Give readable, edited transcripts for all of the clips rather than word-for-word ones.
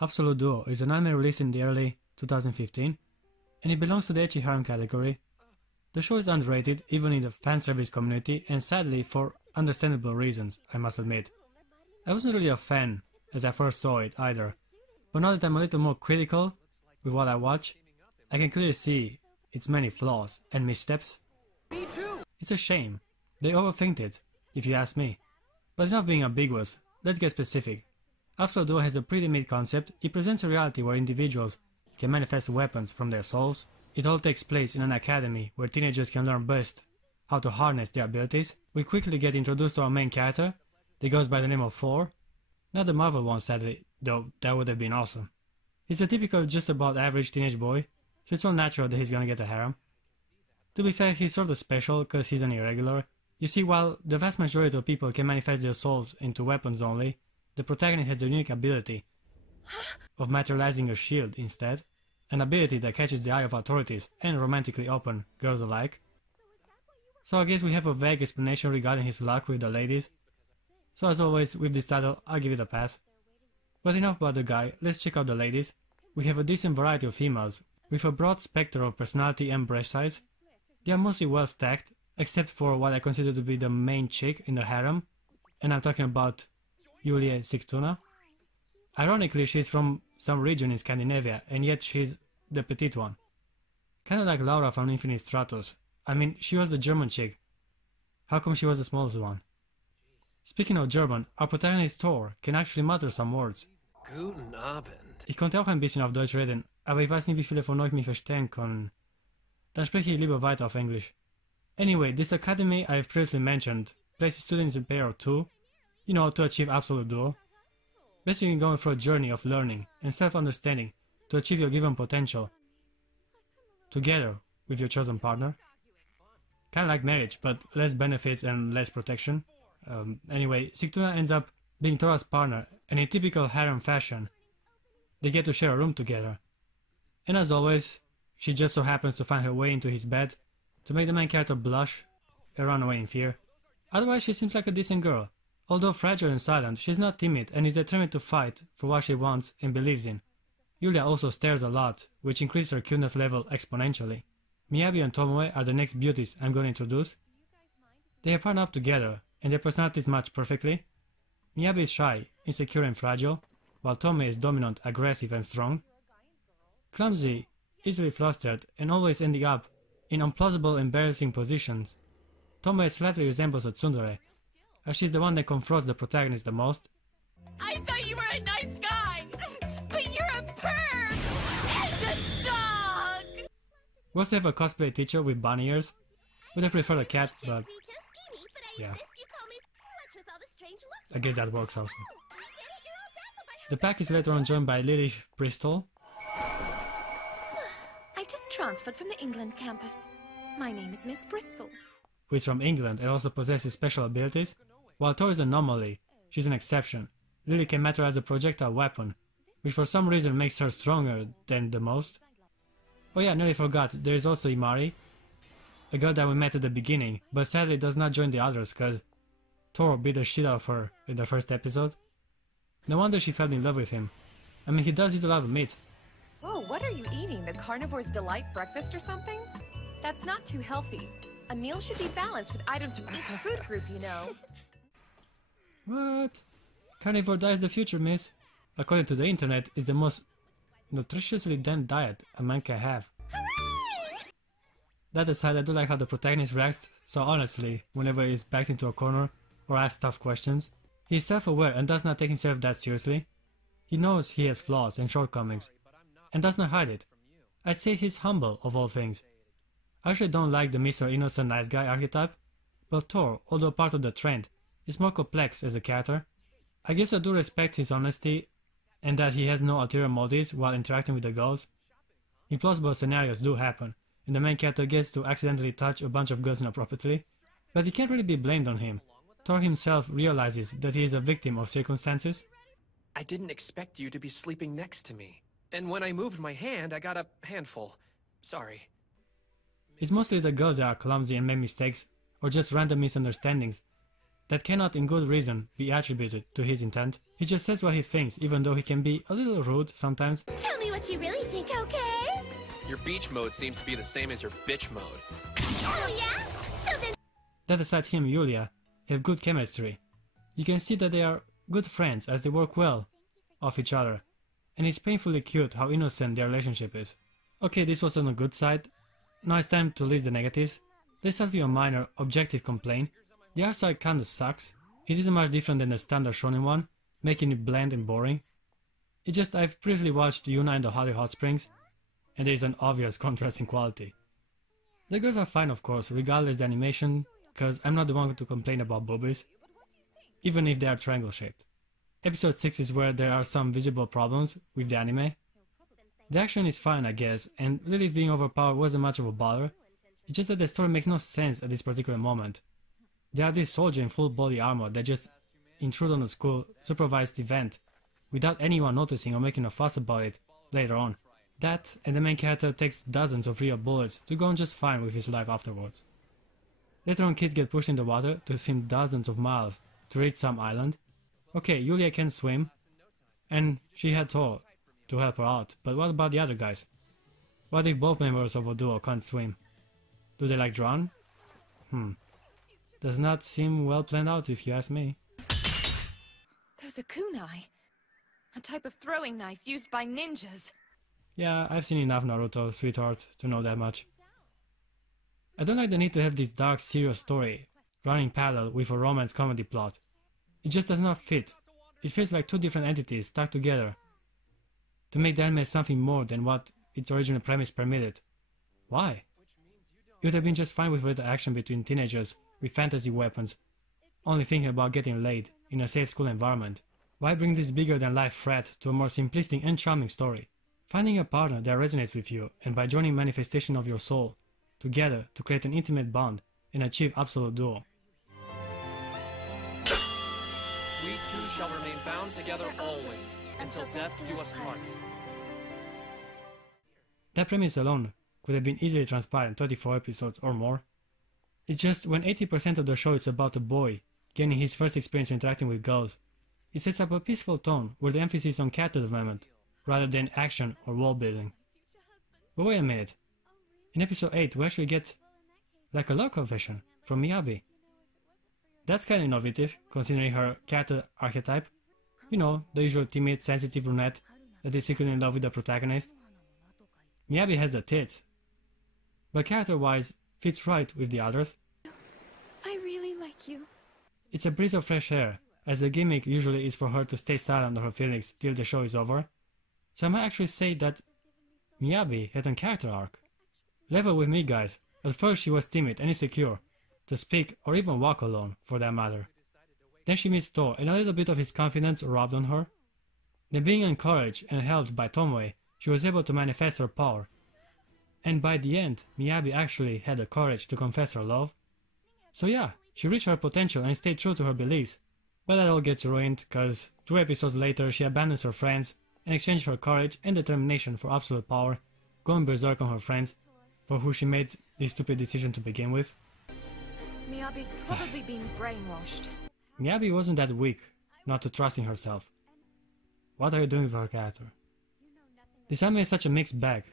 Absolute Duo is an anime released in the early 2015, and it belongs to the ecchi harem category. The show is underrated even in the fanservice community, and sadly for understandable reasons, I must admit. I wasn't really a fan as I first saw it either, but now that I'm a little more critical with what I watch, I can clearly see its many flaws and missteps. Me too. It's a shame. They overthinked it, if you ask me. But enough being ambiguous, let's get specific. Absolute Duo has a pretty neat concept. It presents a reality where individuals can manifest weapons from their souls. It all takes place in an academy where teenagers can learn best how to harness their abilities. We quickly get introduced to our main character, that goes by the name of Thor. Not the Marvel one sadly, though that would have been awesome. He's a typical just about average teenage boy, so it's all natural that he's gonna get a harem. To be fair, he's sort of special because he's an irregular. You see, while the vast majority of people can manifest their souls into weapons only, the protagonist has a unique ability of materializing a shield instead, an ability that catches the eye of authorities and romantically open girls alike. So I guess we have a vague explanation regarding his luck with the ladies. So as always, with this title, I'll give it a pass. But enough about the guy, let's check out the ladies. We have a decent variety of females, with a broad spectrum of personality and breast size. They are mostly well stacked, except for what I consider to be the main chick in the harem, and I'm talking about Julia Sigtuna. Ironically, she's from some region in Scandinavia, and yet she's the petite one. Kinda like Laura from Infinite Stratos. I mean, she was the German chick. How come she was the smallest one? Speaking of German, our protagonist Thor can actually mutter some words. Guten Abend. Ich konnte auch ein bisschen auf Deutsch reden, aber ich weiß nicht, wie viele von euch mich verstehen können. Dann spreche ich lieber weiter auf Englisch. Anyway, this academy I've previously mentioned places students in pair of two, you know, to achieve Absolute Duo. Basically going for a journey of learning and self-understanding to achieve your given potential, together with your chosen partner. Kinda like marriage, but less benefits and less protection. Anyway, Sigtuna ends up being Thora's partner, and in typical harem fashion, they get to share a room together. And as always, she just so happens to find her way into his bed to make the main character blush and run away in fear. Otherwise, she seems like a decent girl. Although fragile and silent, she's not timid and is determined to fight for what she wants and believes in. Yulia also stares a lot, which increases her cuteness level exponentially. Miyabi and Tomoe are the next beauties I'm going to introduce. They have partnered up together, and their personalities match perfectly. Miyabi is shy, insecure and fragile, while Tomoe is dominant, aggressive and strong. Clumsy, easily flustered, and always ending up in implausible, embarrassing positions. Tomoe slightly resembles a tsundere, as she's the one that confronts the protagonist the most. I thought you were a nice guy, but you're a perv and a dog! We also have a cosplay teacher with bunny ears. Would have preferred a cat, but yeah, I guess that works also. The pack is later on joined by Lily Bristol. I just transferred from the England campus. My name is Miss Bristol. Who is from England and also possesses special abilities. While Thor is an anomaly, she's an exception. Lily can materialize a projectile weapon, which for some reason makes her stronger than the most. Oh yeah, nearly forgot, there is also Imari, a girl that we met at the beginning, but sadly does not join the others cause Thor beat the shit out of her in the first episode. No wonder she fell in love with him. I mean, he does eat a lot of meat. Whoa, what are you eating? The Carnivore's Delight breakfast or something? That's not too healthy. A meal should be balanced with items from each food group, you know. What? Carnivore diet is the future, miss. According to the internet, it's the most nutritiously dense diet a man can have. Hooray! That aside, I do like how the protagonist reacts so honestly whenever he's backed into a corner or asks tough questions. He is self-aware and does not take himself that seriously. He knows he has flaws and shortcomings, and does not hide it. I'd say he's humble of all things. I actually don't like the Mr. Innocent Nice Guy archetype, but Thor, although part of the trend, is more complex as a character. I guess I do respect his honesty and that he has no ulterior motives while interacting with the girls. Implausible scenarios do happen, and the main character gets to accidentally touch a bunch of girls inappropriately, but it can't really be blamed on him. Thor himself realizes that he is a victim of circumstances. I didn't expect you to be sleeping next to me. And when I moved my hand, I got a handful. Sorry. It's mostly the girls that are clumsy and make mistakes, or just random misunderstandings. that cannot in good reason be attributed to his intent. He just says what he thinks, even though he can be a little rude sometimes. Tell me what you really think, okay? Your beach mode seems to be the same as your bitch mode. Oh yeah? So then That aside, him and Yulia have good chemistry. You can see that they are good friends as they work well off each other, and it's painfully cute how innocent their relationship is. Okay, this was on the good side. Now it's time to list the negatives. Let's start with a minor, objective complaint. The art style kinda sucks. It isn't much different than the standard shonen one, making it bland and boring. It's just I've previously watched Yuna and the Hotter Hot Springs, and there is an obvious contrast in quality. The girls are fine, of course, regardless the animation, cause I'm not the one to complain about boobies, even if they are triangle shaped. Episode 6 is where there are some visible problems with the anime. The action is fine, I guess, and Lilith being overpowered wasn't much of a bother. It's just that the story makes no sense at this particular moment. There are these soldiers in full body armor that just intrude on the school supervised event without anyone noticing or making a fuss about it later on. That, and the main character takes dozens of real bullets to go on just fine with his life afterwards. Later on, kids get pushed in the water to swim dozens of miles to reach some island. Okay, Yulia can swim, and she had Thor to help her out, but what about the other guys? What if both members of a duo can't swim? Do they like drown? Does not seem well planned out if you ask me. There's a kunai, a type of throwing knife used by ninjas. Yeah, I've seen enough Naruto, sweetheart, to know that much. I don't like the need to have this dark, serious story running parallel with a romance comedy plot. It just does not fit. It feels like two different entities stuck together to make the anime something more than what its original premise permitted. Why? It would have been just fine with better action between teenagers with fantasy weapons, only thinking about getting laid in a safe school environment. Why bring this bigger-than-life threat to a more simplistic and charming story? Finding a partner that resonates with you, and by joining manifestation of your soul together to create an intimate bond and achieve absolute duo. We two shall remain bound together always, until death do us part. That premise alone could have been easily transpired in 24 episodes or more. It's just when 80% of the show is about a boy gaining his first experience interacting with girls, it sets up a peaceful tone where the emphasis is on character development rather than action or world building. But wait a minute. In episode 8 we actually get like a love confession from Miyabi. That's kinda innovative considering her character archetype. You know, the usual timid, sensitive brunette that is secretly in love with the protagonist. Miyabi has the tits, but character-wise fits right with the others. I really like you. It's a breath of fresh air, as the gimmick usually is for her to stay silent on her feelings till the show is over. So I might actually say that Miyabi had a character arc. Level with me, guys. At first she was timid and insecure to speak or even walk alone, for that matter. Then she meets Thor and a little bit of his confidence rubbed on her. Then being encouraged and helped by Tomoe, she was able to manifest her power. And by the end, Miyabi actually had the courage to confess her love. So yeah, she reached her potential and stayed true to her beliefs. But that all gets ruined, cause 2 episodes later she abandons her friends and exchanges her courage and determination for absolute power, going berserk on her friends, for who she made this stupid decision to begin with. Miyabi's probably been brainwashed. Miyabi wasn't that weak not to trust in herself. What are you doing with her character? This anime is such a mixed bag,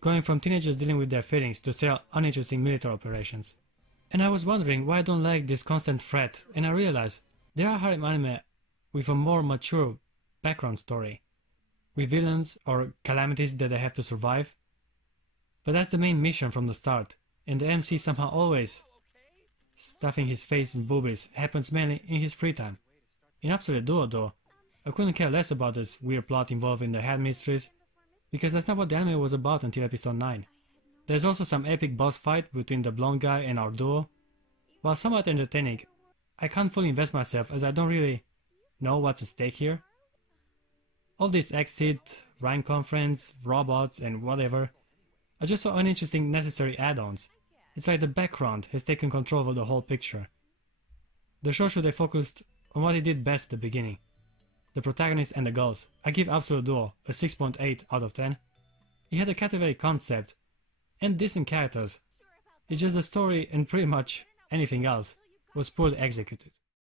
going from teenagers dealing with their feelings to still uninteresting military operations. And I was wondering why I don't like this constant threat, and I realized there are harem anime with a more mature background story, with villains or calamities that they have to survive. But that's the main mission from the start, and the MC somehow always stuffing his face in boobies happens mainly in his free time. In Absolute Duo though, I couldn't care less about this weird plot involving the head mistress, because that's not what the anime was about until episode 9. There's also some epic boss fight between the blonde guy and our duo. While somewhat entertaining, I can't fully invest myself as I don't really know what's at stake here. All this exit, Rhine conference, robots and whatever are just so uninteresting necessary add-ons. It's like the background has taken control of the whole picture. The show should have focused on what it did best at the beginning. The protagonist and the girls. I give Absolute Duo a 6.8 out of 10. It had a captivating concept and decent characters. It's just the story and pretty much anything else was poorly executed.